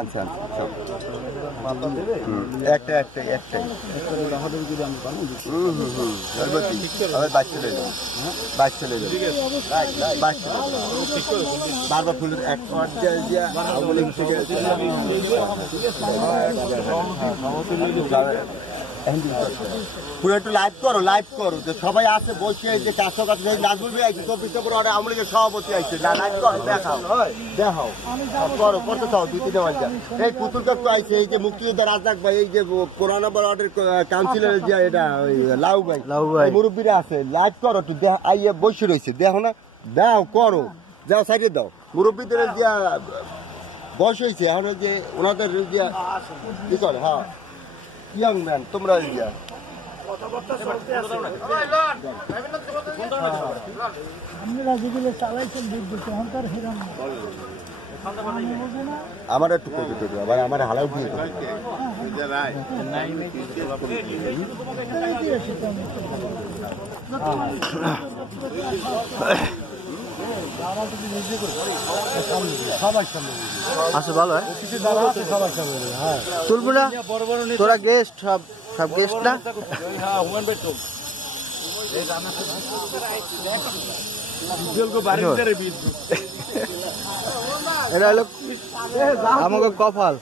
আচ্ছা একটা একটাই একটাই বারবার ফুলের এক পুরো একটু লাইভ করো যে সবাই আছে বসে যে কাছে কাছে নাজমুল ভাই আইছে 24 নম্বর আওয়ামী লীগের সভাপতি আইছে না লাইভ করো দেখাও করো করতে চাও 2-3 মাস এই পুতুল কাকু আইছে এই যে মুক্তিযোদ্ধা রাজাক ভাই এই যে 15 নম্বর ওয়ার্ডের কাউন্সিলর যে এটা লাউ ভাই মুরব্বীরা আছে লাইভ করো একটু আইয়ে বসে রয়েছে দেখো না দাও করো যাও সাইডে দাও মুরব্বীদের যে বয়স হয়েছে এখন যে ওনাদের যে কি করে হ্যাঁ ইয়াং ম্যান তোমরা আমার একটু আবার আমার হালাও দিয়ে আচ্ছা ভালো তুলবো না তোরা গেস্ট সব সব গেস্ট না এটা হলো আমাকে কপাল